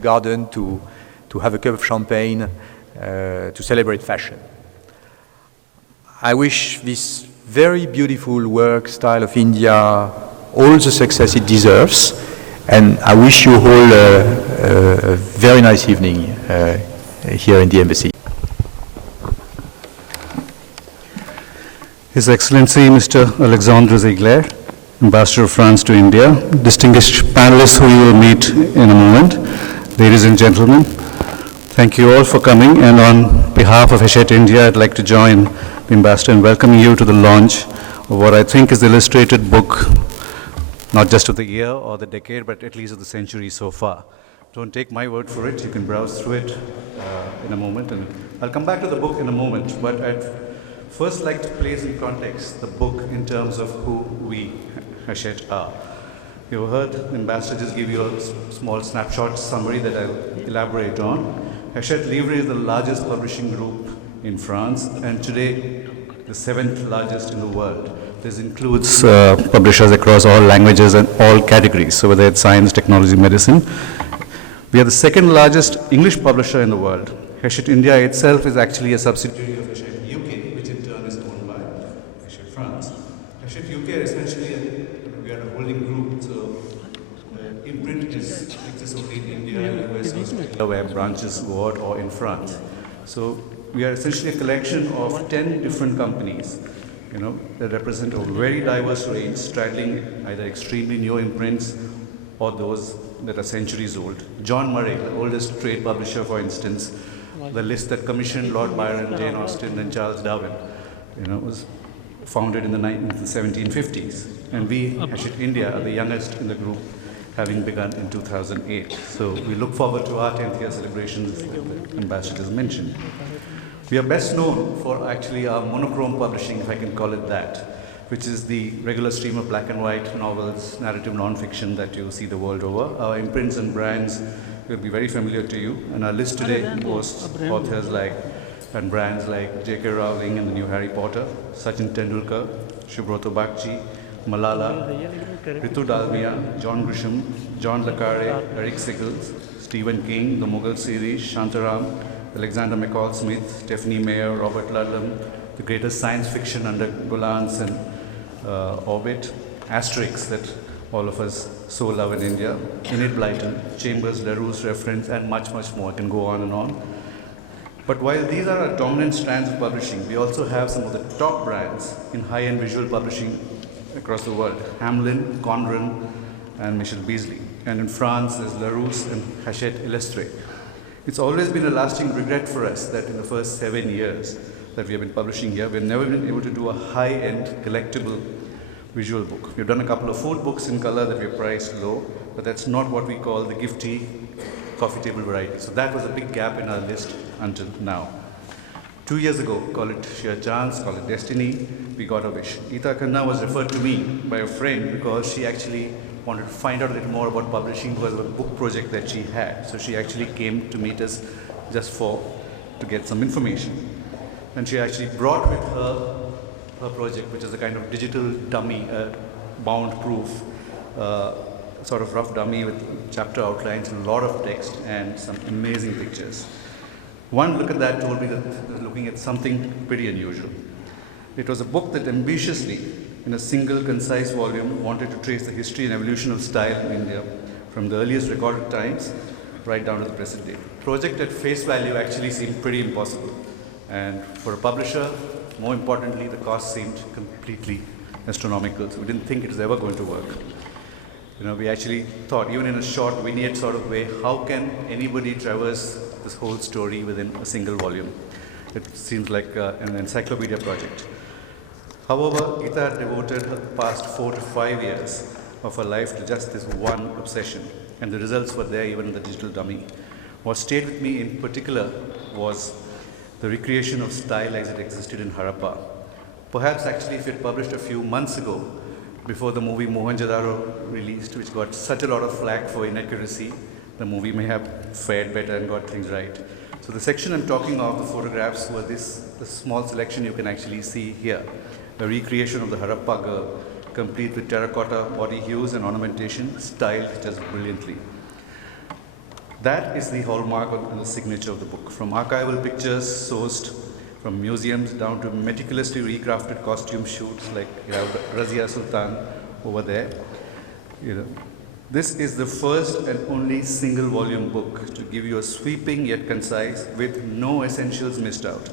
the garden to have a cup of champagne, to celebrate fashion. I wish this very beautiful work style of India all the success it deserves, and I wish you all a very nice evening here in the embassy. His Excellency Mr. Alexandre Ziegler, Ambassador of France to India, distinguished panelists who you will meet in a moment, ladies and gentlemen, thank you all for coming, and on behalf of Hachette India, I'd like to join the Ambassador in welcoming you to the launch of what I think is the illustrated book, not just of the year or the decade, but at least of the century so far. Don't take my word for it, you can browse through it in a moment, and I'll come back to the book in a moment, but I'd first like to place in context the book in terms of who we, Hachette, are. You heard the Ambassador just give you a small snapshot summary that I'll elaborate on. Hachette Livre is the largest publishing group in France, and today the 7th largest in the world. This includes publishers across all languages and all categories, so whether it's science, technology, medicine. We are the 2nd largest English publisher in the world. Hachette India itself is actually a subsidiary of Hachette UK, which in turn is owned by Hachette France. Hachette UK is essentially, we are a holding group, so imprint exists only in India, US, Australia, where branches go out, or in France. So we are essentially a collection of 10 different companies, that represent a very diverse range, straddling either extremely new imprints or those that are centuries old. John Murray, the oldest trade publisher, for instance, the list that commissioned Lord Byron, Jane Austen, and Charles Darwin, was founded in the 1750s. And we, Hachette India, are the youngest in the group, having begun in 2008. So we look forward to our 10th year celebrations, that the ambassadors mentioned. We are best known for actually our monochrome publishing, if I can call it that, which is the regular stream of black and white novels, narrative non-fiction that you see the world over. Our imprints and brands will be very familiar to you, and our list today boasts authors and brands like J.K. Rowling and the new Harry Potter, Sachin Tendulkar, Subrata Bagchi, Malala, Ritu Dalmia, John Grisham, John le Carre, Eric Sickles, Stephen King, the Mughal series, Shantaram, Alexander McCall Smith, Stephanie Meyer, Robert Ludlum, the greatest science fiction under Gollancz and Orbit, Asterix that all of us so love in India, Enid Blyton, Chambers, LaRue's reference, and much, much more. I can go on and on. But while these are our dominant strands of publishing, we also have some of the top brands in high-end visual publishing across the world. Hamlin, Conran, and Michel Beasley. And in France, there's LaRousse and Hachette Illustre. It's always been a lasting regret for us that in the first 7 years that we have been publishing here, we've never been able to do a high-end collectible visual book. We've done a couple of food books in color that we've priced low, but that's not what we call the gifty coffee table variety. So that was a big gap in our list until now. 2 years ago, call it sheer chance, call it destiny, we got a wish. Geeta Khanna was referred to me by a friend because she actually wanted to find out a little more about publishing because of a book project that she had. So she actually came to meet us just to get some information. And she actually brought with her project, which is a kind of digital dummy, bound proof, sort of rough dummy with chapter outlines and a lot of text and some amazing pictures. One look at that told me that they were looking at something pretty unusual. It was a book that ambitiously, in a single concise volume, wanted to trace the history and evolution of style in India from the earliest recorded times right down to the present day. Project at face value actually seemed pretty impossible. And for a publisher, more importantly, the cost seemed completely astronomical. So we didn't think it was ever going to work. We actually thought, even in a short vignette sort of way, how can anybody traverse this whole story within a single volume? It seems like an encyclopedia project. However, Geeta devoted her past 4 to 5 years of her life to just this one obsession, and the results were there even in the digital dummy. What stayed with me in particular was the recreation of style as it existed in Harappa. Perhaps actually if it published a few months ago, before the movie Mohenjo-daro released, which got such a lot of flack for inaccuracy, the movie may have fared better and got things right. So the section I'm talking of, the photographs, were the small selection you can actually see here. A recreation of the Harappa girl, complete with terracotta body hues and ornamentation, styled just brilliantly. That is the hallmark and the signature of the book. From archival pictures sourced from museums down to meticulously recrafted costume shoots like you have Razia Sultan over there. This is the first and only single volume book to give you a sweeping yet concise, with no essentials missed out,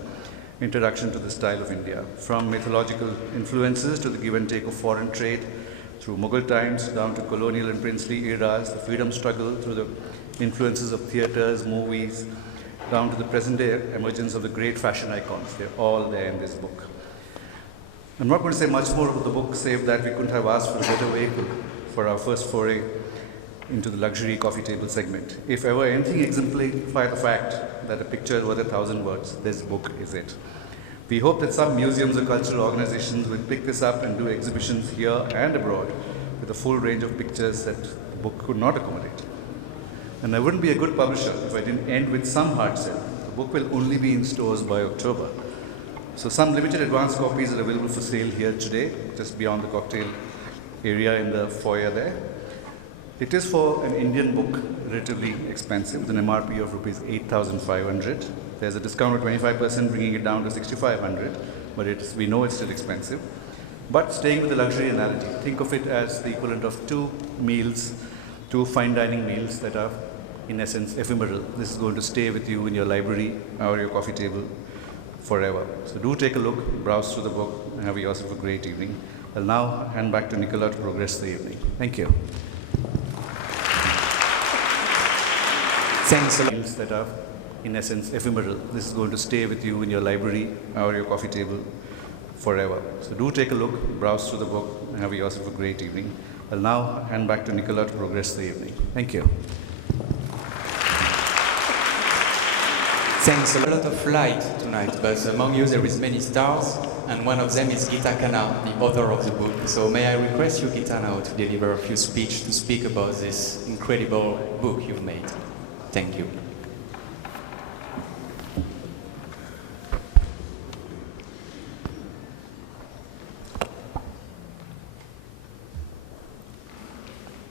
introduction to the style of India, from mythological influences to the give and take of foreign trade, through Mughal times down to colonial and princely eras, the freedom struggle, through the influences of theatres, movies, down to the present day emergence of the great fashion icons. They're all there in this book. I'm not going to say much more about the book, save that we couldn't have asked for a better vehicle for our first foray into the luxury coffee table segment. If ever anything exemplifies the fact that a picture is worth 1,000 words, this book is it. We hope that some museums or cultural organizations will pick this up and do exhibitions here and abroad with a full range of pictures that the book could not accommodate. And I wouldn't be a good publisher if I didn't end with some hard sell. The book will only be in stores by October. So some limited advance copies are available for sale here today, just beyond the cocktail area in the foyer there. It is, for an Indian book, relatively expensive, with an MRP of rupees 8,500. There's a discount of 25%, bringing it down to 6,500, but we know it's still expensive. But staying with the luxury analogy, think of it as the equivalent of two fine dining meals that are, in essence, ephemeral. This is going to stay with you in your library or your coffee table forever. So do take a look, browse through the book, and have yourself a great evening. I'll now hand back to Nicola to progress the evening. Thank you. Thanks a lot. Meals that are, in essence, ephemeral. This is going to stay with you in your library or your coffee table forever. So do take a look, browse through the book, and have yourself a great evening. I'll now hand back to Nicola to progress the evening. Thank you. Thanks a lot of light tonight, but among you there is many stars, and one of them is Geeta, the author of the book. So may I request you, Geeta, now to deliver a few speech to speak about this incredible book you've made. Thank you.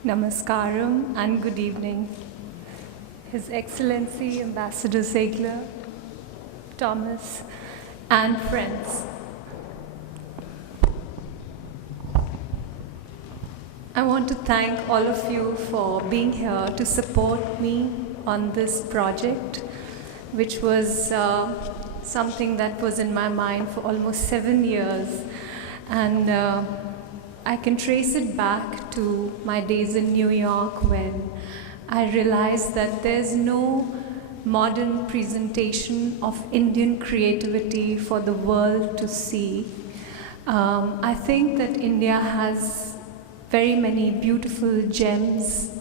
Namaskaram and good evening. His Excellency Ambassador Ziegler, Thomas, and friends. I want to thank all of you for being here to support me on this project, which was something that was in my mind for almost 7 years. And I can trace it back to my days in New York when I realized that there's no modern presentation of Indian creativity for the world to see. I think that India has very many beautiful gems,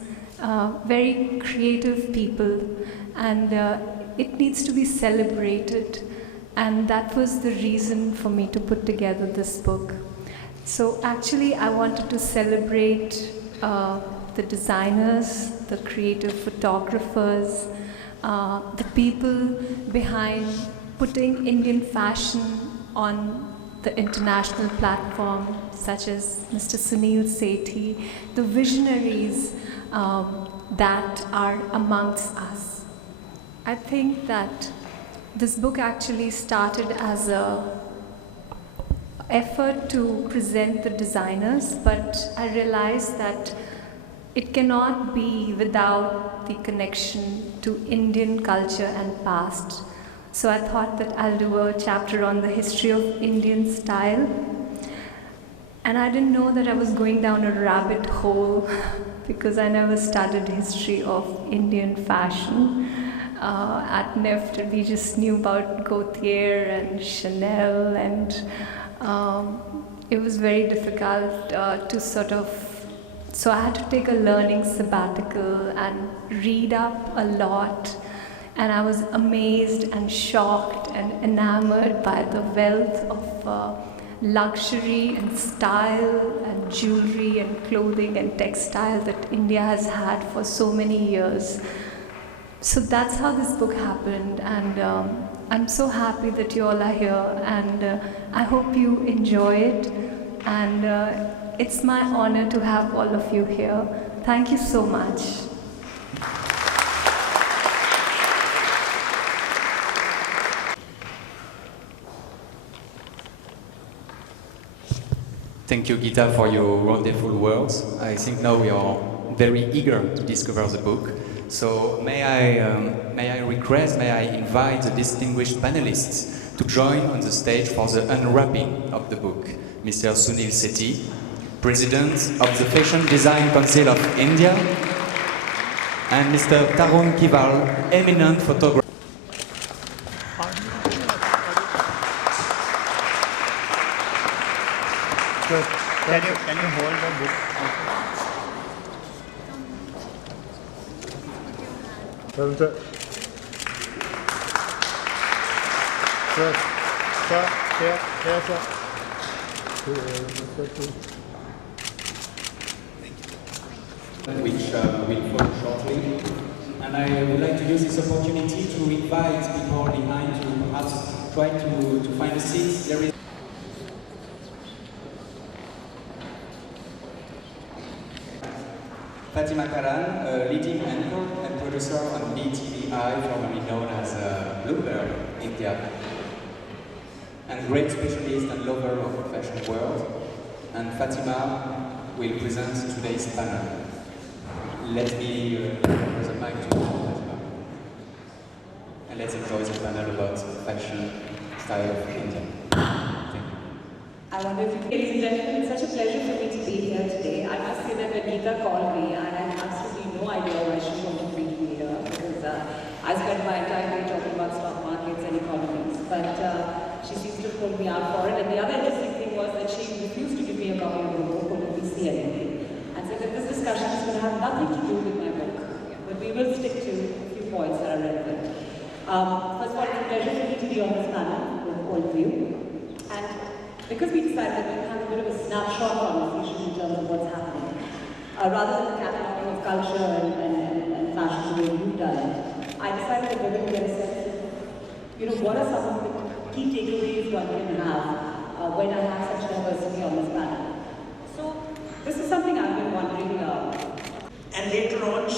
very creative people, and it needs to be celebrated. And that was the reason for me to put together this book. So actually, I wanted to celebrate the designers, the creative photographers, the people behind putting Indian fashion on the international platform, such as Mr. Sunil Sethi, the visionaries that are amongst us. I think that this book actually started as an effort to present the designers, but I realized that it cannot be without the connection to Indian culture and past. So I thought that I'll do a chapter on the history of Indian style. And I didn't know that I was going down a rabbit hole because I never studied history of Indian fashion. At NIFT, we just knew about Gautier and Chanel, and it was very difficult to sort of. So I had to take a learning sabbatical and read up a lot. And I was amazed and shocked and enamored by the wealth of luxury and style and jewelry and clothing and textile that India has had for so many years. So that's how this book happened, and I'm so happy that you all are here, and I hope you enjoy it, and it's my honor to have all of you here. Thank you so much. Thank you, Geeta, for your wonderful words. I think now we are very eager to discover the book. So may I request, may I invite the distinguished panelists to join on the stage for the unwrapping of the book. Mr. Sunil Sethi, President of the Fashion Design Council of India, and Mr. Tarun Kival, eminent photographer. Can you hold the book? Sir, sir. Which will follow shortly. And I would like to use this opportunity to invite people behind to perhaps try to find a seat. There is Fatima Karan, a leading anchor and producer on BTVI, formerly known as Bloomberg India, and great specialist and lover of the fashion world. And Fatima will present today's panel. Let me pass the mic to Fatima. And let's enjoy the panel about fashion style of India. Thank you. I wonder if you, ladies and gentlemen, it's such a pleasure for me to be here today. I must say that when Geeta called me, I had absolutely no idea why she wanted me to be here, because I spent my entire day talking about stock markets and economies. But she seems to have pulled me out for it. And the other interesting thing was that she refused to give me a copy of the book or let me see anything, and said that this discussion is going to have nothing to do with my book, but we will stick to a few points that are relevant. First of all, it's a pleasure for me to be on this panel with all of you. And because we decided that we have a bit of a snapshot conversation in terms of what's happening, rather than the cataloging of culture and fashion the way you've done it, I decided that we're going to get a sense of, what are some of the key takeaways one can have when I have such diversity on this panel. So this is something I've been wondering. And later on,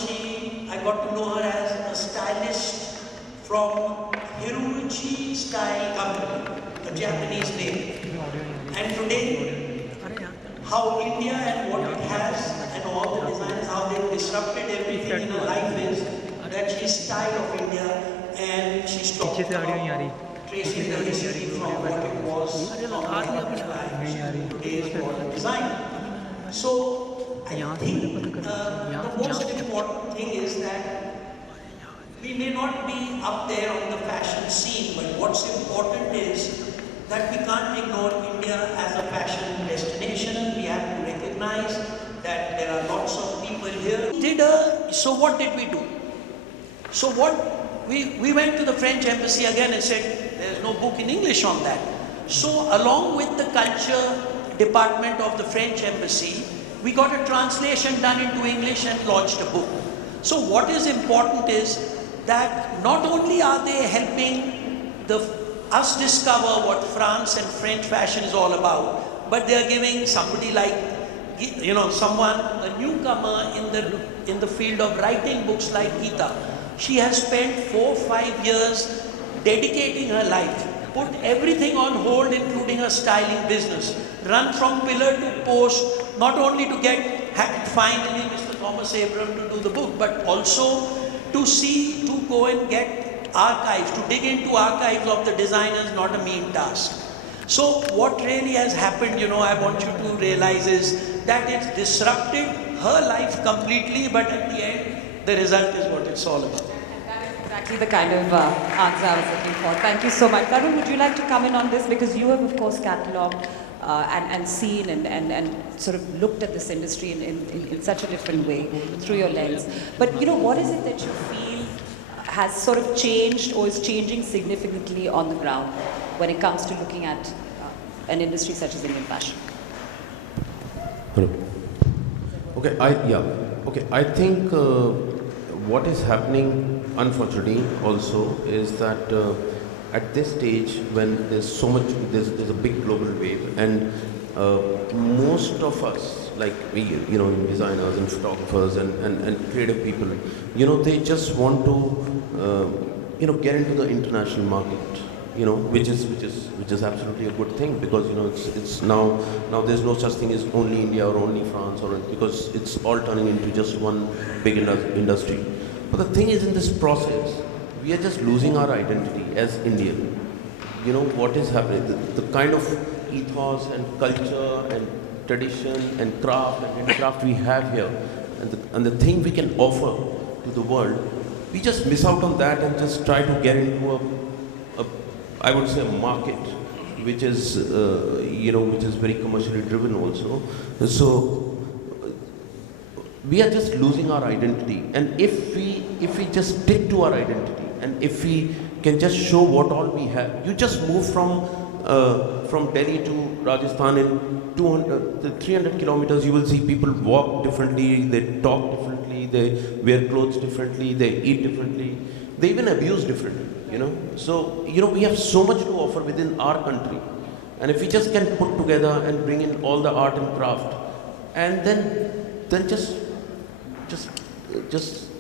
I got to know her as a stylist from Hirumchi Style Company, a Japanese name. And today, how India and what it has and all the designers, how they've disrupted everything in her life is that she's style of India, and she's talking about tracing the history from what it was from today's modern design. So I think the most important thing is that we may not be up there on the fashion scene, but what's important is that we can't ignore India as a fashion destination. We have to recognize that there are lots of people here. So what did we do? So we went to the French embassy again and said, there's no book in English on that. So along with the culture department of the French embassy, we got a translation done into English and launched a book. So what is important is that not only are they helping us discover what France and French fashion is all about, but they are giving somebody like, a newcomer in the field of writing books like Geeta. She has spent 4 or 5 years dedicating her life, put everything on hold, including her styling business, run from pillar to post, not only to get finally Mr. Thomas Abram to do the book, but also to go and get archives, to dig into archives of the designers, not a mean task. So what really has happened, I want you to realize is that it's disrupted her life completely, but at the end, the result is what it's all about. And that is exactly the kind of answer I was looking for. Thank you so much. Tarun, would you like to come in on this? Because you have, of course, catalogued and seen and sort of looked at this industry in such a different way through your lens. But, what is it that you feel has sort of changed or is changing significantly on the ground when it comes to looking at an industry such as Indian fashion? Hello. Okay, I think what is happening, unfortunately, also is that at this stage, when there's so much, there's a big global wave, and most of us, like we, designers and photographers and creative people, they just want to, get into the international market. which is absolutely a good thing, because it's now there's no such thing as only India or only France, or because it's all turning into just one big industry. But the thing is, in this process, we are just losing our identity as Indian. What is happening? The kind of ethos and culture and tradition and craft and handicraft we have here, and the thing we can offer to the world, we just miss out on that and just try to get into I would say, a market which is which is very commercially driven also. So we are just losing our identity, and if we just stick to our identity, and if we can just show what all we have. You just move from Delhi to Rajasthan in 300 kilometers, you will see people walk differently, they talk differently, they wear clothes differently, they eat differently, they even abuse differently, So, we have so much to offer within our country. And if we just can put together and bring in all the art and craft, and then just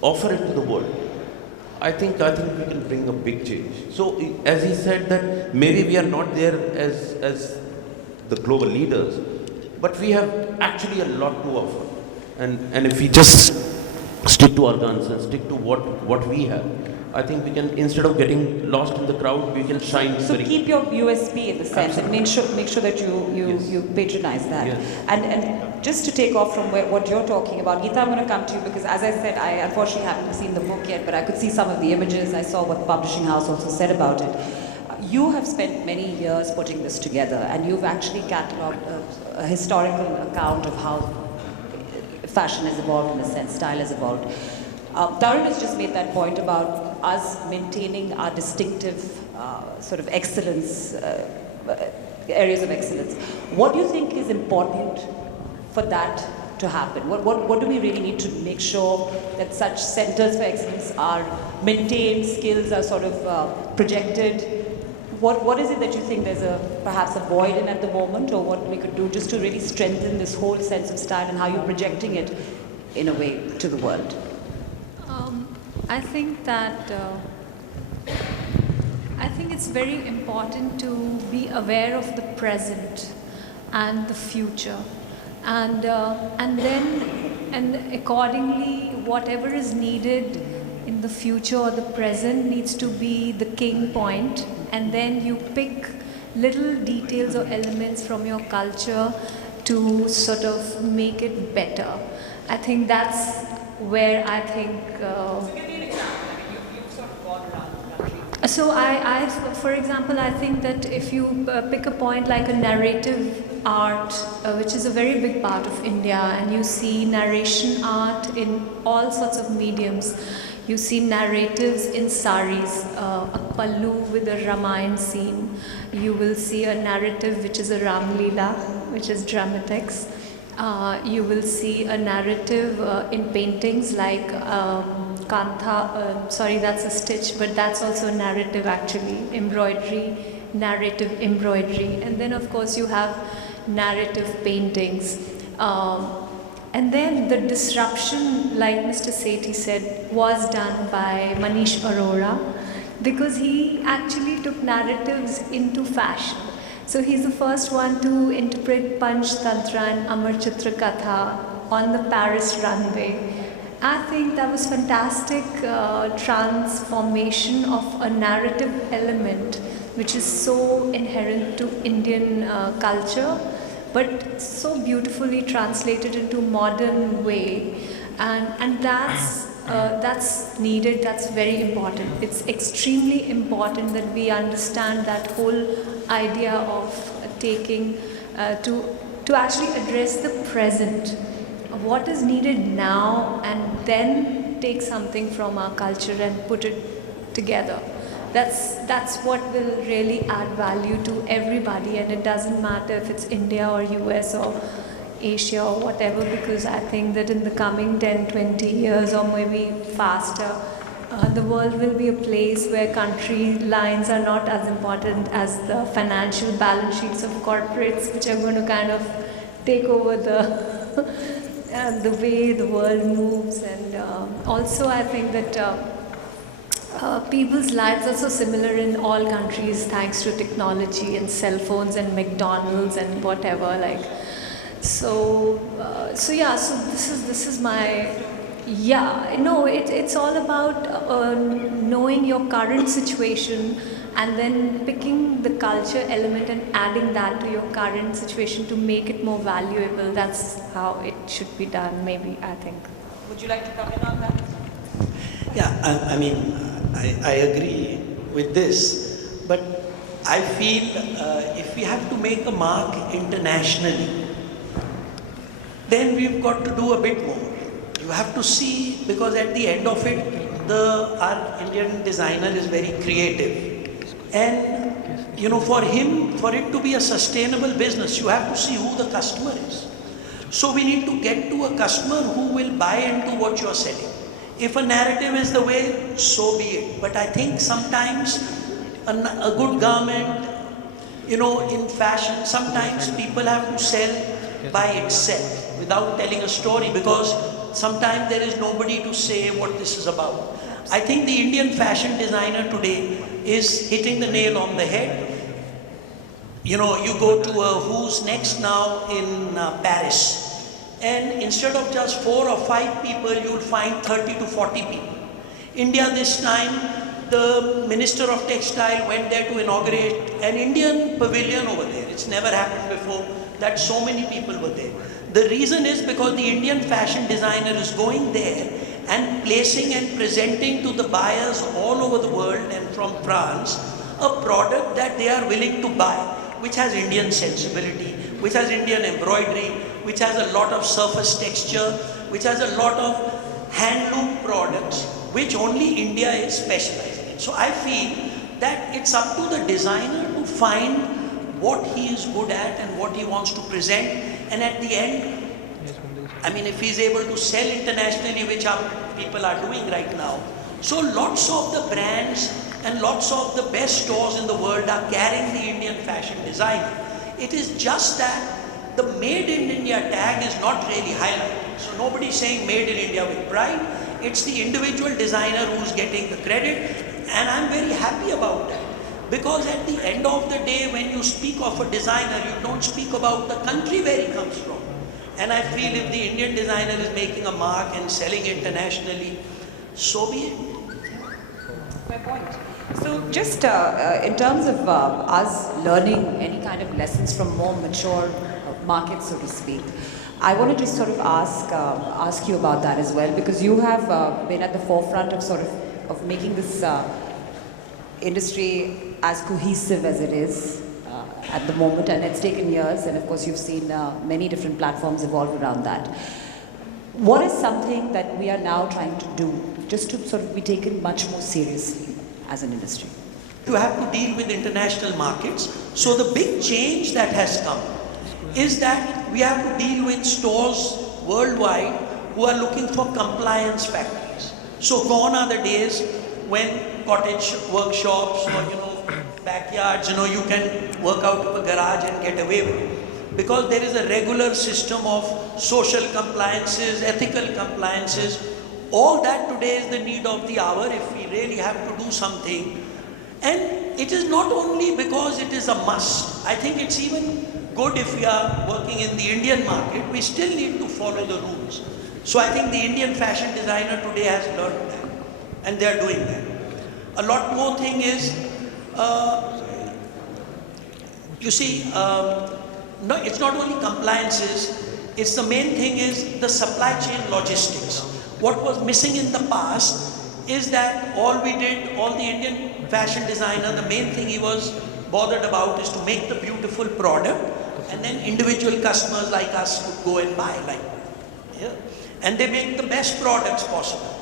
offer it to the world, I think we can bring a big change. So, as he said, that maybe we are not there as the global leaders, but we have actually a lot to offer. And if we just stick to our guns and stick to what we have, I think we can, instead of getting lost in the crowd, we can shine. So keep your USP in the sense, and make sure that you patronize that. Yes. And just to take off from what you're talking about, Geeta, I'm going to come to you because, as I said, I unfortunately haven't seen the book yet, but I could see some of the images. I saw what the publishing house also said about it. You have spent many years putting this together, and you've actually catalogued a historical account of how fashion has evolved, in a sense, style has evolved. Tarun has just made that point about us maintaining our distinctive sort of excellence, areas of excellence. What do you think is important for that to happen? What do we really need to make sure that such centers for excellence are maintained, skills are sort of projected? What is it that you think there's perhaps a void in at the moment, or what we could do just to really strengthen this whole sense of style and how you're projecting it in a way to the world? I think that it's very important to be aware of the present and the future, and accordingly, whatever is needed in the future or the present needs to be the king point, and then you pick little details or elements from your culture to sort of make it better. I think that's where I think. So for example, I think that if you pick a point like a narrative art, which is a very big part of India, and you see narration art in all sorts of mediums. You see narratives in saris, a pallu with a Ramayana scene. You will see a narrative which is a Ram Leela, which is dramatics. You will see a narrative in paintings like Kantha, sorry, that's a stitch, but that's also narrative actually, embroidery, narrative embroidery. And then of course you have narrative paintings. And then the disruption, like Mr. Sethi said, was done by Manish Arora, because he actually took narratives into fashion. So he's the first one to interpret Panch Tantra and Amar Chitra Katha on the Paris runway. I think that was fantastic transformation of a narrative element which is so inherent to Indian culture, but so beautifully translated into modern way, and that's needed. That's very important. It's extremely important that we understand that whole idea of taking to actually address the present, what is needed now, and then take something from our culture and put it together. That's what will really add value to everybody, and it doesn't matter if it's India or US or Asia or whatever, because I think that in the coming 10, 20 years or maybe faster, the world will be a place where country lines are not as important as the financial balance sheets of corporates, which are going to kind of take over the way the world moves. And also I think that people's lives are so similar in all countries thanks to technology and cell phones and McDonald's and whatever, like. So this is my, it's all about knowing your current situation and then picking the culture element and adding that to your current situation to make it more valuable. That's how it should be done, maybe, I think. Would you like to comment on that? Yeah, I mean, I agree with this, but I feel if we have to make a mark internationally, then we've got to do a bit more. You have to see, because at the end of it, our Indian designer is very creative. And, for him, for it to be a sustainable business, you have to see who the customer is. So we need to get to a customer who will buy into what you're selling. If a narrative is the way, so be it. But I think sometimes a good garment, in fashion, sometimes people have to sell by itself without telling a story, because sometimes there is nobody to say what this is about. I think the Indian fashion designer today is hitting the nail on the head. You go to a Who's Next now in Paris, and instead of just 4 or 5 people, you'll find 30 to 40 people. India this time, the Minister of Textile went there to inaugurate an Indian pavilion over there. It's never happened before that so many people were there. The reason is because the Indian fashion designer is going there and placing and presenting to the buyers all over the world and from France a product that they are willing to buy, which has Indian sensibility, which has Indian embroidery, which has a lot of surface texture, which has a lot of handloom products, which only India is specializing in. So I feel that it's up to the designer to find what he is good at and what he wants to present, and at the end, I mean, if he's able to sell internationally, which our people are doing right now, so lots of the brands and lots of the best stores in the world are carrying the Indian fashion designer. It is just that the Made in India tag is not really highlighted. So nobody's saying Made in India with pride. It's the individual designer who's getting the credit, and I'm very happy about that. Because at the end of the day, when you speak of a designer, you don't speak about the country where he comes from. And I feel if the Indian designer is making a mark and selling internationally, so be it. Fair point. So just in terms of us learning any kind of lessons from more mature markets, so to speak, I want to just sort of ask you about that as well, because you have been at the forefront of making this industry as cohesive as it is at the moment, and it's taken years, and of course you've seen many different platforms evolve around that. What is something that we are now trying to do just to sort of be taken much more seriously as an industry? You have to deal with international markets. So the big change that has come is that we have to deal with stores worldwide who are looking for compliance factories. So gone are the days when cottage workshops or backyards, you can work out of a garage and get away with it. Because there is a regular system of social compliances, ethical compliances. All that today is the need of the hour if we really have to do something. And it is not only because it is a must. I think it's even good if we are working in the Indian market, we still need to follow the rules. So I think the Indian fashion designer today has learned that, and they are doing that. A lot more thing is, no, it's not only compliances, it's the main thing is the supply chain logistics. What was missing in the past is that all the Indian fashion designer, the main thing he was bothered about is to make the beautiful product, and then individual customers like us could go and buy, and they make the best products possible.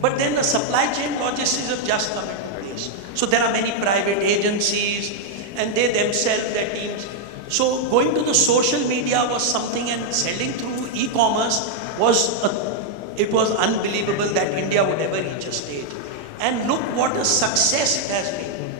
But then the supply chain logistics have just come into place. So there are many private agencies, and they themselves, their teams. So going to the social media was something, and selling through e-commerce was unbelievable that India would ever reach a stage. And look what a success it has been.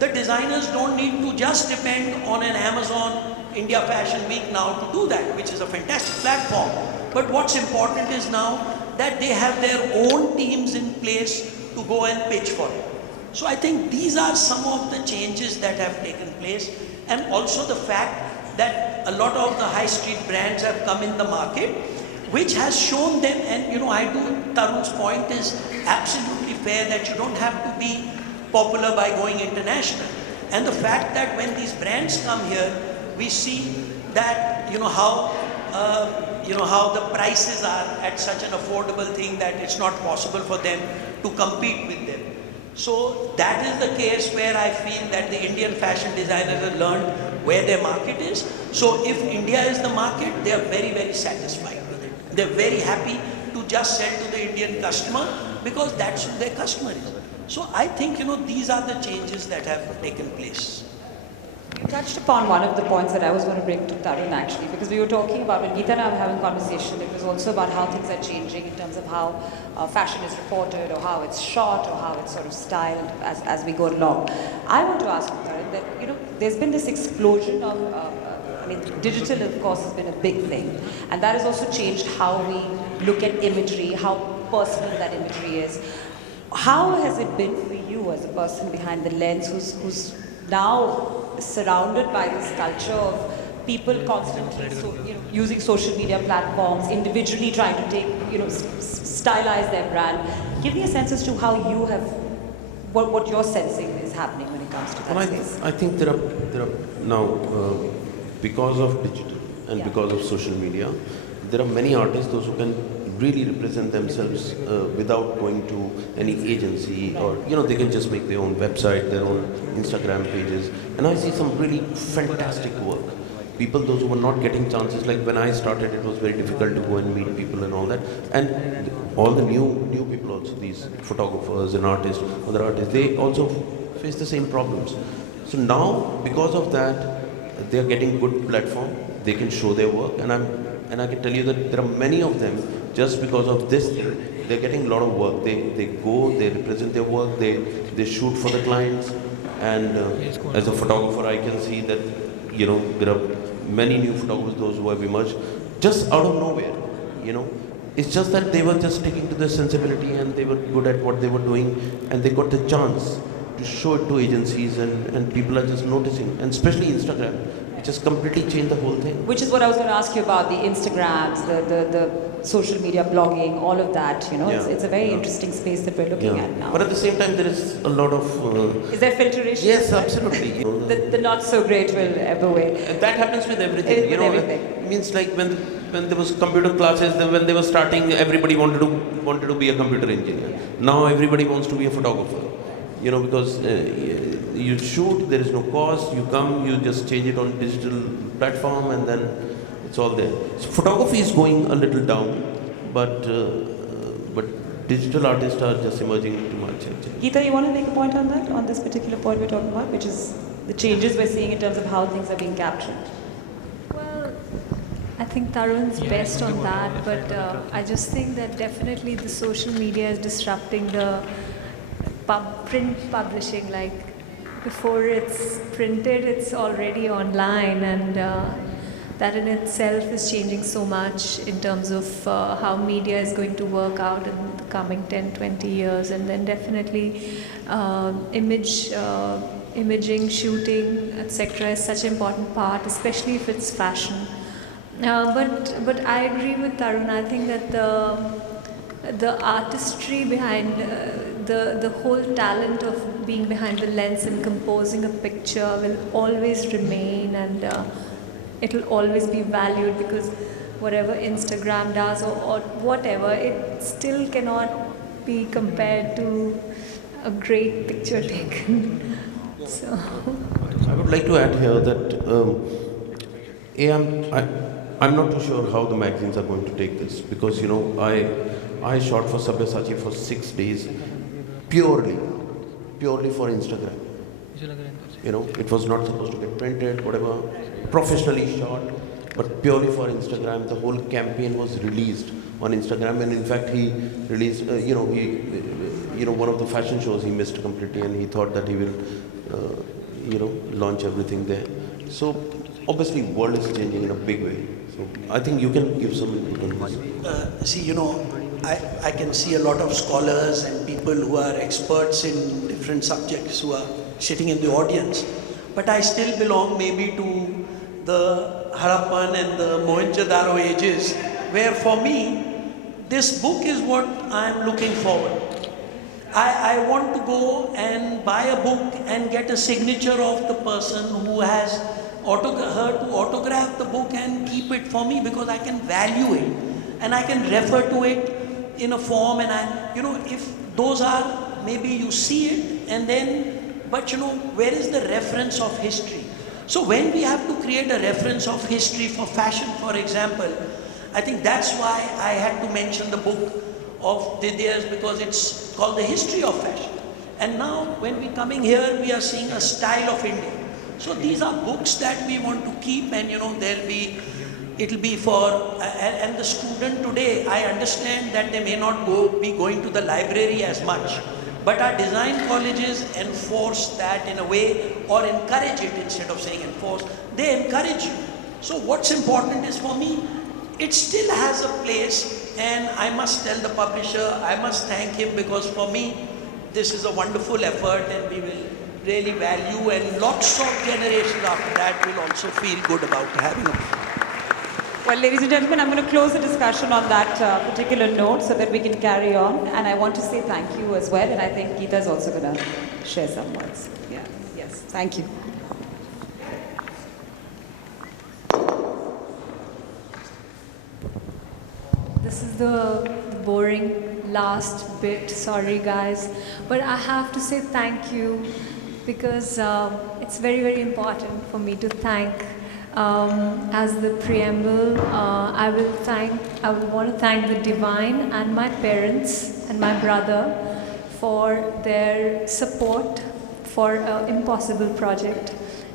The designers don't need to just depend on an Amazon India Fashion Week now to do that, which is a fantastic platform. But what's important is now that they have their own teams in place to go and pitch for it. So I think these are some of the changes that have taken place, and also the fact that a lot of the high street brands have come in the market, which has shown them, and I do, Tarun's point is absolutely fair, that you don't have to be popular by going international. And the fact that when these brands come here, we see that, how the prices are at such an affordable thing that it's not possible for them to compete with them. So that is the case where I feel that the Indian fashion designers have learned where their market is. So if India is the market, they are very, very satisfied with it. They're very happy to just sell to the Indian customer because that's who their customer is. So I think, these are the changes that have taken place. You touched upon one of the points that I was going to bring to Tarun actually, because we were talking about, when Geeta and I were having a conversation, it was also about how things are changing in terms of how fashion is reported, or how it's shot, or how it's sort of styled as we go along. I want to ask you, Tarun, that there's been this explosion of, digital of course has been a big thing, and that has also changed how we look at imagery, how personal that imagery is. How has it been for you as a person behind the lens who's now surrounded by this culture of people constantly using social media platforms, individually trying to take, stylize their brand? Give me a sense as to how you have, what you're sensing is happening when it comes to that space. I think there are now, because of digital and because of social media, there are many artists, those who can really represent themselves without going to any agency, or they can just make their own website, their own Instagram pages, and I see some really fantastic work. People, those who were not getting chances, like when I started, it was very difficult to go and meet people and all that, and all the new people also, these photographers and artists, other artists, they also face the same problems. So now, because of that, they are getting good platform, they can show their work, and I can tell you that there are many of them, just because of this thing, they're getting a lot of work. They go, they represent their work, they shoot for the clients, and as a photographer, I can see that, there are many new photographers, those who have emerged, just out of nowhere, It's just that they were just sticking to their sensibility, and they were good at what they were doing, and they got the chance to show it to agencies, and people are just noticing, and especially Instagram. Just completely changed the whole thing. Which is what I was going to ask you about, the Instagrams, the social media blogging, all of that, It's a very interesting space that we're looking at now. But at the same time, there is a lot of... is there filtration? Yes, absolutely. The not so great will ever win. That happens with everything. It means like when there was computer classes, when they were starting, everybody wanted to be a computer engineer. Now everybody wants to be a photographer. Because you shoot, there is no cost, you come, you just change it on digital platform, and then it's all there. So photography is going a little down, but digital artists are just emerging too much. Geeta, you want to make a point on that, on this particular point we're talking about, which is the changes we're seeing in terms of how things are being captured? Well, I think Tarun's best on that, but I just think that definitely the social media is disrupting the print publishing. Like, before it's printed, it's already online, and that in itself is changing so much in terms of how media is going to work out in the coming 10-20 years. And then definitely imaging, shooting, etc. is such an important part, especially if it's fashion. But I agree with Tarun. I think that the artistry behind the whole talent of being behind the lens and composing a picture will always remain, and it'll always be valued, because whatever Instagram does or whatever, it still cannot be compared to a great picture taken. So I would like to add here that I'm not too sure how the magazines are going to take this, because I shot for Sabyasachi for 6 days purely for Instagram. It was not supposed to get printed, whatever, professionally shot, but purely for Instagram. The whole campaign was released on Instagram, and in fact he released, one of the fashion shows he missed completely, and he thought that he will, launch everything there. So obviously world is changing in a big way. So I think you can give some input on this. See, I can see a lot of scholars and people who are experts in different subjects who are sitting in the audience. But I still belong maybe to the Harappan and the Mohenjo-daro ages, where for me, this book is what I'm looking forward. I want to go and buy a book and get a signature of the person who has her to autograph the book and keep it for me, because I can value it and I can refer to it in a form, and if those are, maybe you see it and then, but where is the reference of history? So when we have to create a reference of history for fashion, for example, I think that's why I had to mention the book of Didier's, because it's called The History of Fashion. And now when we're coming here, we are seeing a style of India. So these are books that we want to keep, and it'll be for, and the student today, I understand that they may not be going to the library as much, but our design colleges enforce that in a way, or encourage it instead of saying enforce, they encourage you. So what's important is, for me, it still has a place, and I must tell the publisher, I must thank him, because for me, this is a wonderful effort, and we will really value, and lots of generations after that will also feel good about having a. Well, ladies and gentlemen, I'm going to close the discussion on that particular note so that we can carry on. And I want to say thank you as well. And I think Geeta is also going to share some words. Yeah. Yes. Thank you. This is the boring last bit, sorry guys, but I have to say thank you, because it's very, very important for me to thank, as the preamble, I would want to thank the Divine and my parents and my brother for their support for an impossible project,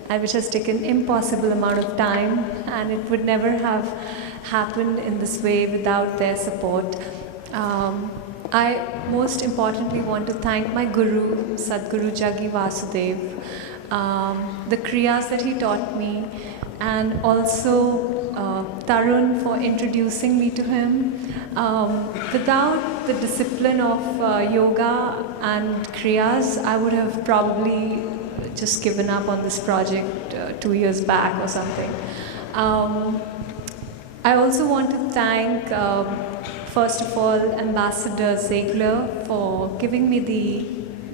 which has taken impossible amount of time, and it would never have happened in this way without their support. I most importantly want to thank my Guru, Sadguru Jaggi Vasudev, the Kriyas that he taught me, and also Tarun for introducing me to him. Without the discipline of yoga and Kriyas, I would have probably just given up on this project 2 years back or something. I also want to thank, first of all, Ambassador Ziegler for giving me the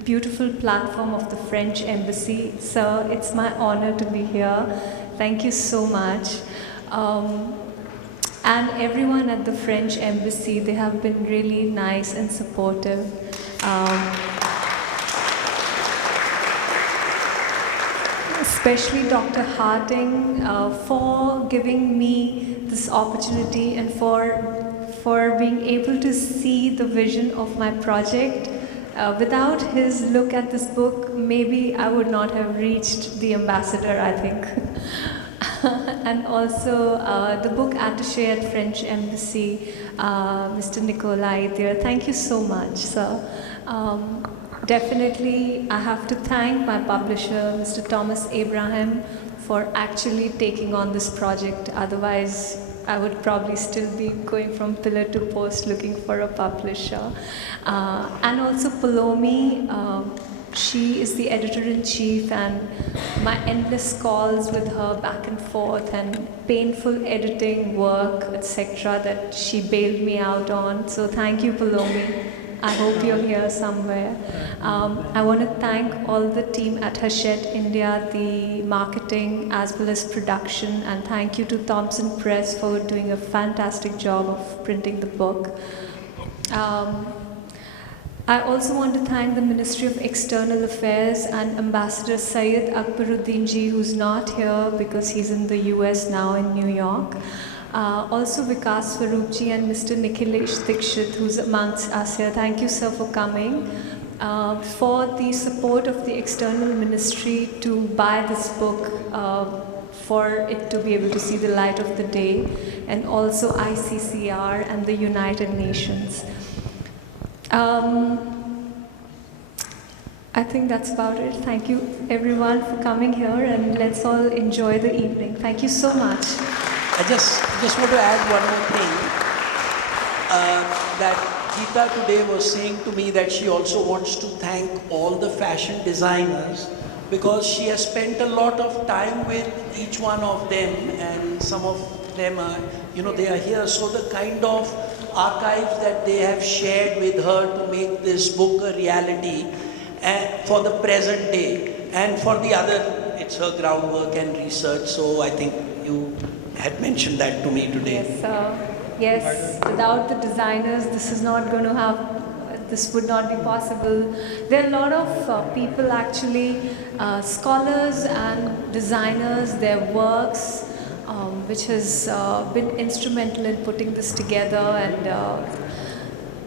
beautiful platform of the French Embassy. Sir, it's my honor to be here. Thank you so much. And everyone at the French Embassy, they have been really nice and supportive. Especially Dr. Harding for giving me this opportunity, and for being able to see the vision of my project. Without his look at this book, maybe I would not have reached the ambassador, I think. And also the book attaché at French Embassy, Mr. Nikolai there. Thank you so much, sir. Definitely, I have to thank my publisher, Mr. Thomas Abraham, for actually taking on this project. Otherwise, I would probably still be going from pillar to post looking for a publisher. And also Palomi, she is the editor-in-chief, and my endless calls with her back and forth and painful editing work, etc., that she bailed me out on. So thank you, Palomi. I hope you're here somewhere. I want to thank all the team at Hachette India, the marketing as well as production, and thank you to Thompson Press for doing a fantastic job of printing the book. I also want to thank the Ministry of External Affairs and Ambassador Syed Akbaruddin ji, who's not here because he's in the US now in New York. Also Vikas Swarupji and Mr. Nikhilesh Dikshit, who's amongst us here. Thank you, sir, for coming. For the support of the External Ministry to buy this book, for it to be able to see the light of the day, and also ICCR and the United Nations. I think that's about it. Thank you everyone for coming here, and let's all enjoy the evening. Thank you so much. I just want to add one more thing, that Geeta today was saying to me that she also wants to thank all the fashion designers because she has spent a lot of time with each one of them, and some of them are, they are here. So the kind of archives that they have shared with her to make this book a reality for the present day, and for the other, it's her groundwork and research. So I think you had mentioned that to me today. Yes, without the designers, this would not be possible. There are a lot of people actually, scholars and designers, their works, which has been instrumental in putting this together,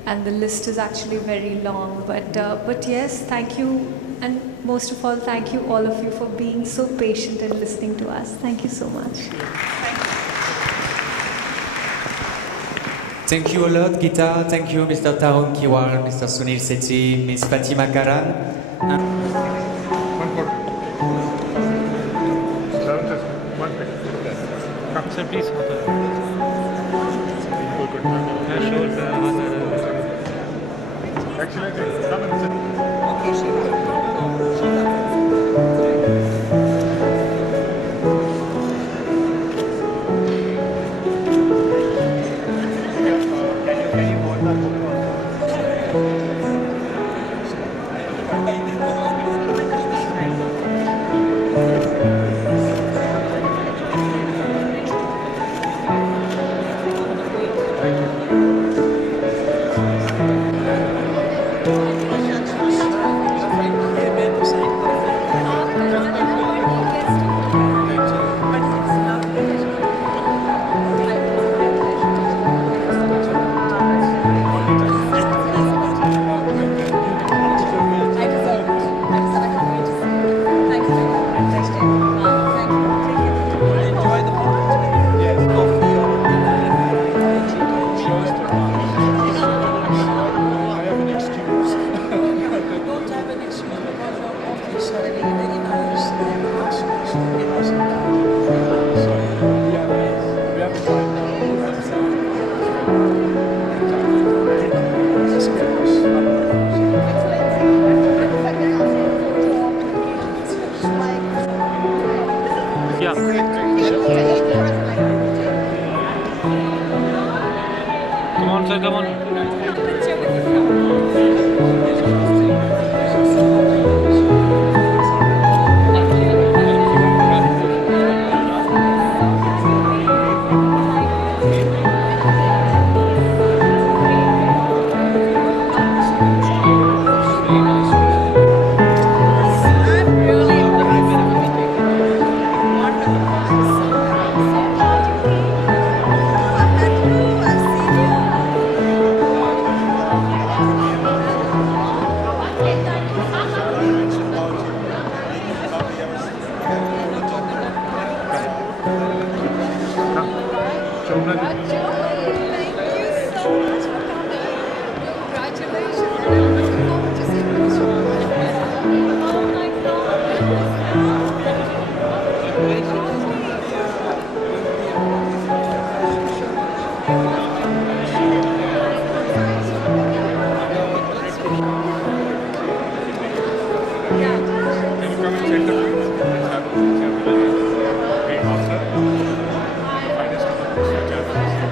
and the list is actually very long. But yes, thank you, and most of all, thank you all of you for being so patient and listening to us. Thank you so much. Thank you a lot, Geeta. Thank you, Mr. Tarun Kiwal, Mr. Sunil Sethi, Ms. Fatima Karan. Sir, please. Come on, sir, come on. Great author, finest of the future.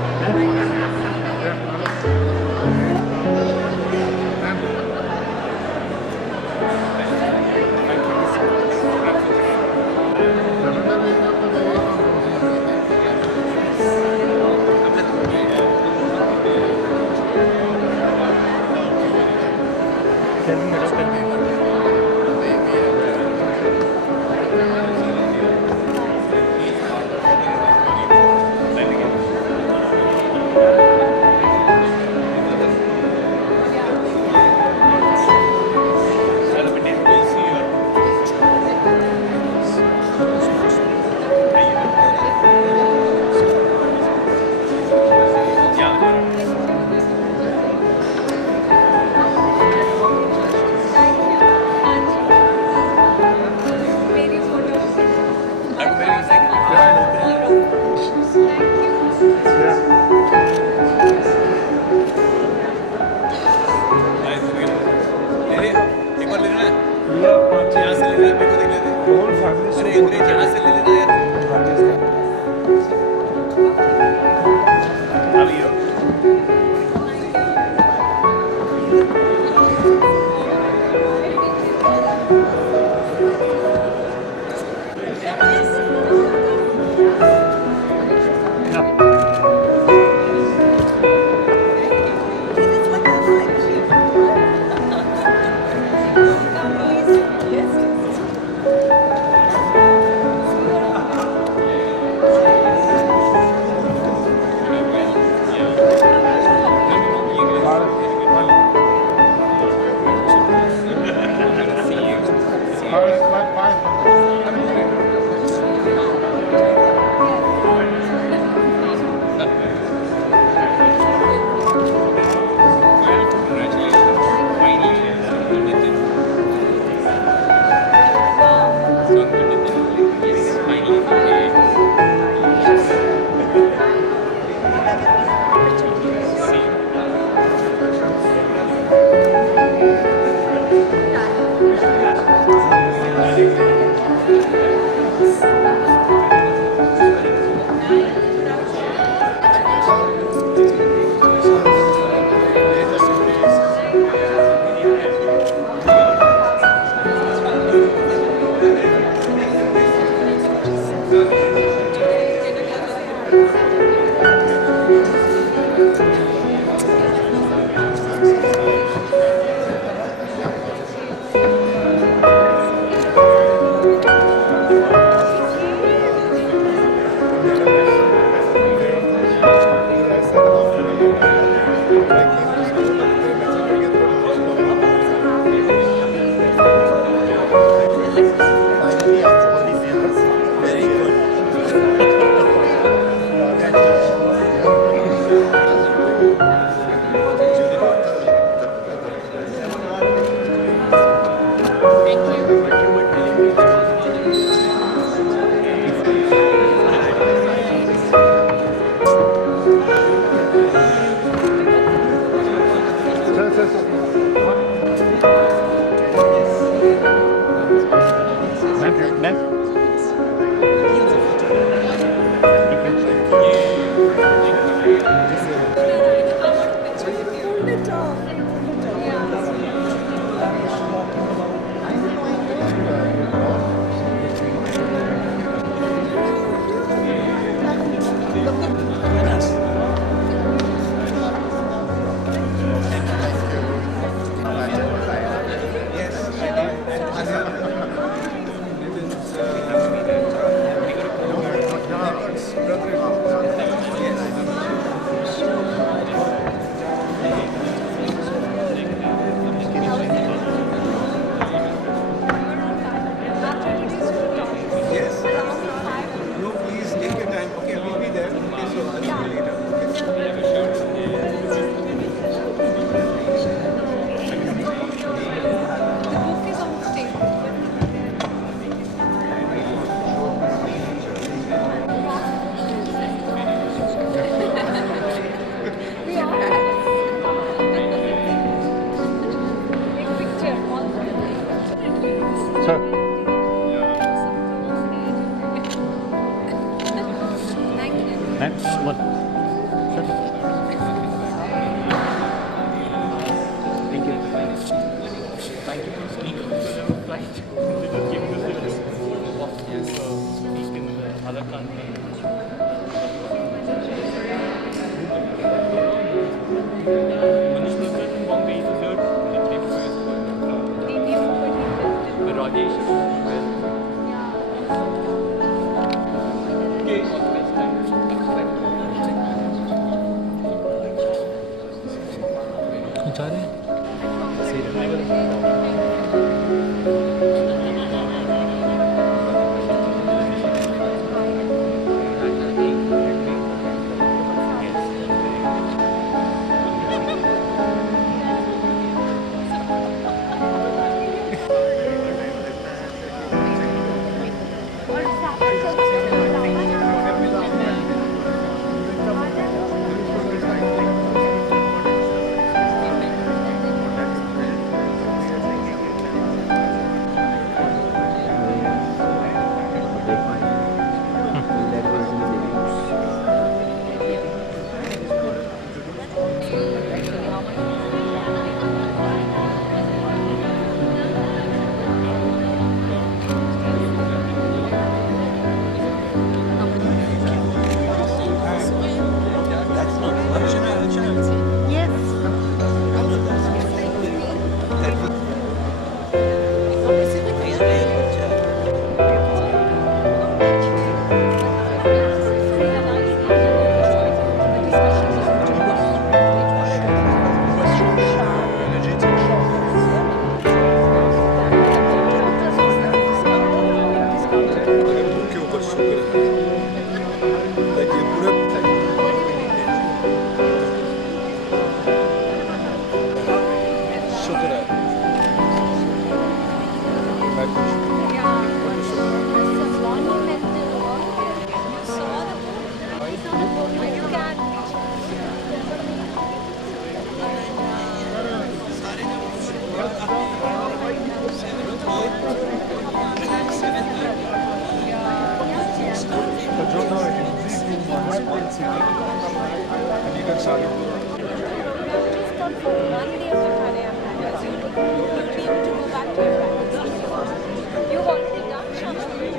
You've already done something.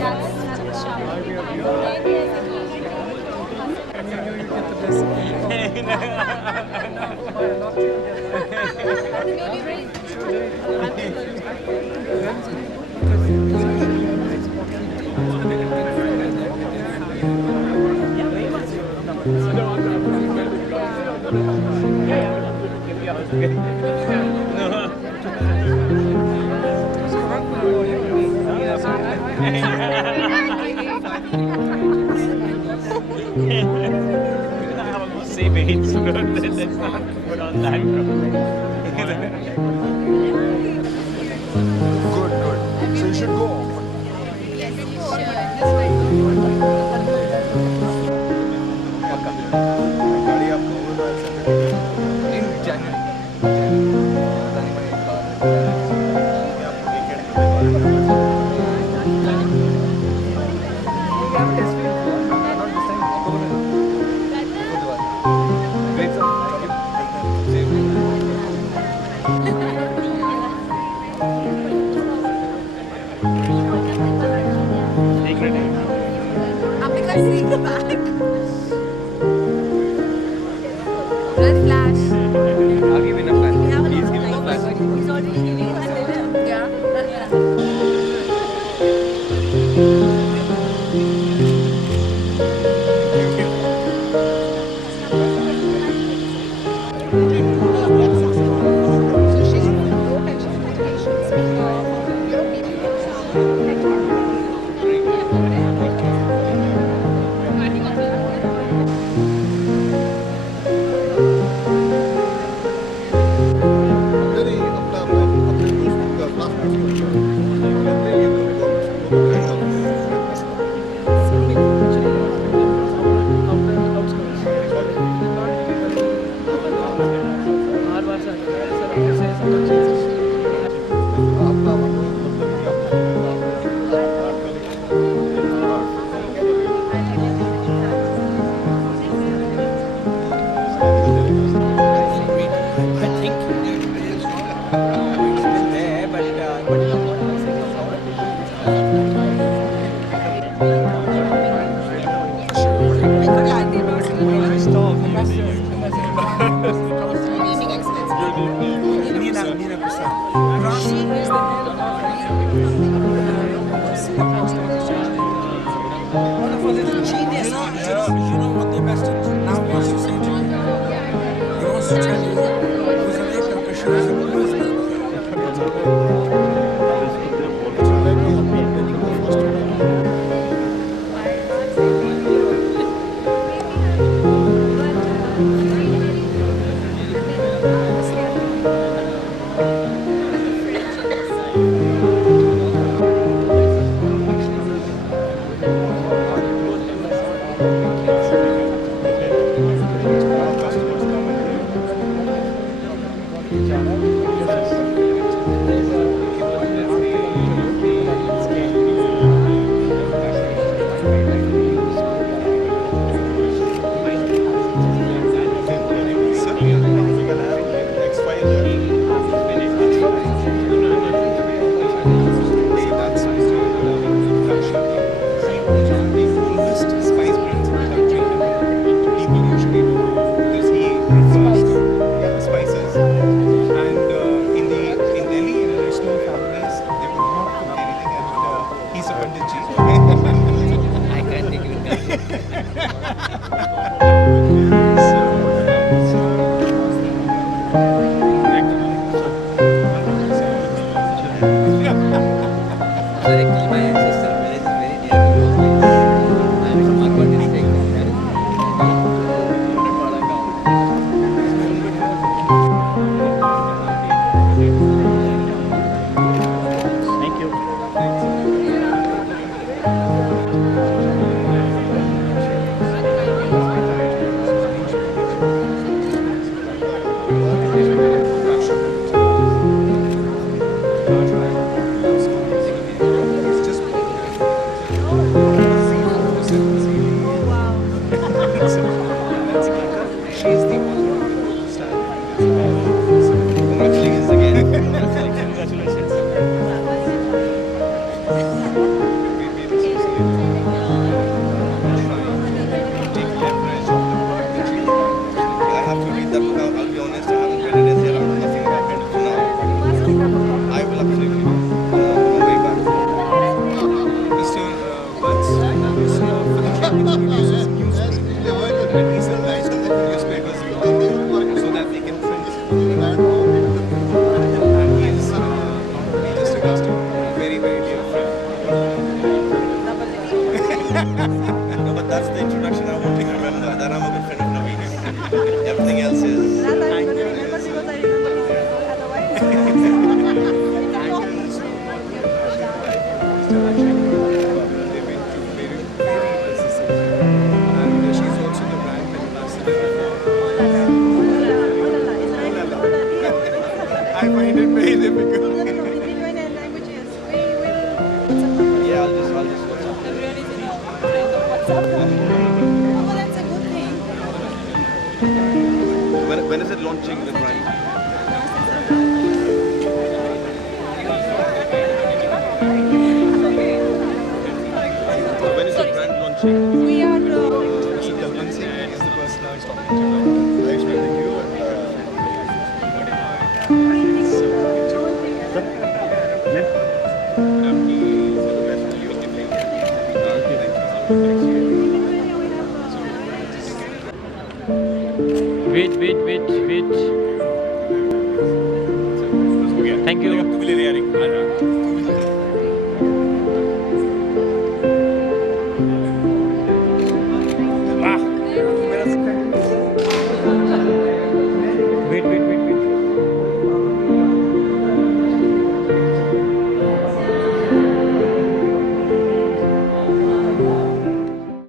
That's Say wait, so let's not put on that. Good, good. So you should go. In See the back. Red flash. I'll give you enough flash. Please give enough flash. He's already giving us yeah. No, but that's the introduction I want to remember, that I'm a good friend of Naveen's. Everything else is... That I'm going to remember because I remember you. Otherwise... I find it very difficult. No, in Indian languages, we will... Yeah, I'll just WhatsApp. Everyone is in a trend of WhatsApp. Oh, well, that's a good thing. When is it launching, the brand? When is the brand launching? We are... Kalman Singh is the person I was talking to. Nice meeting you. Wait. Thank you.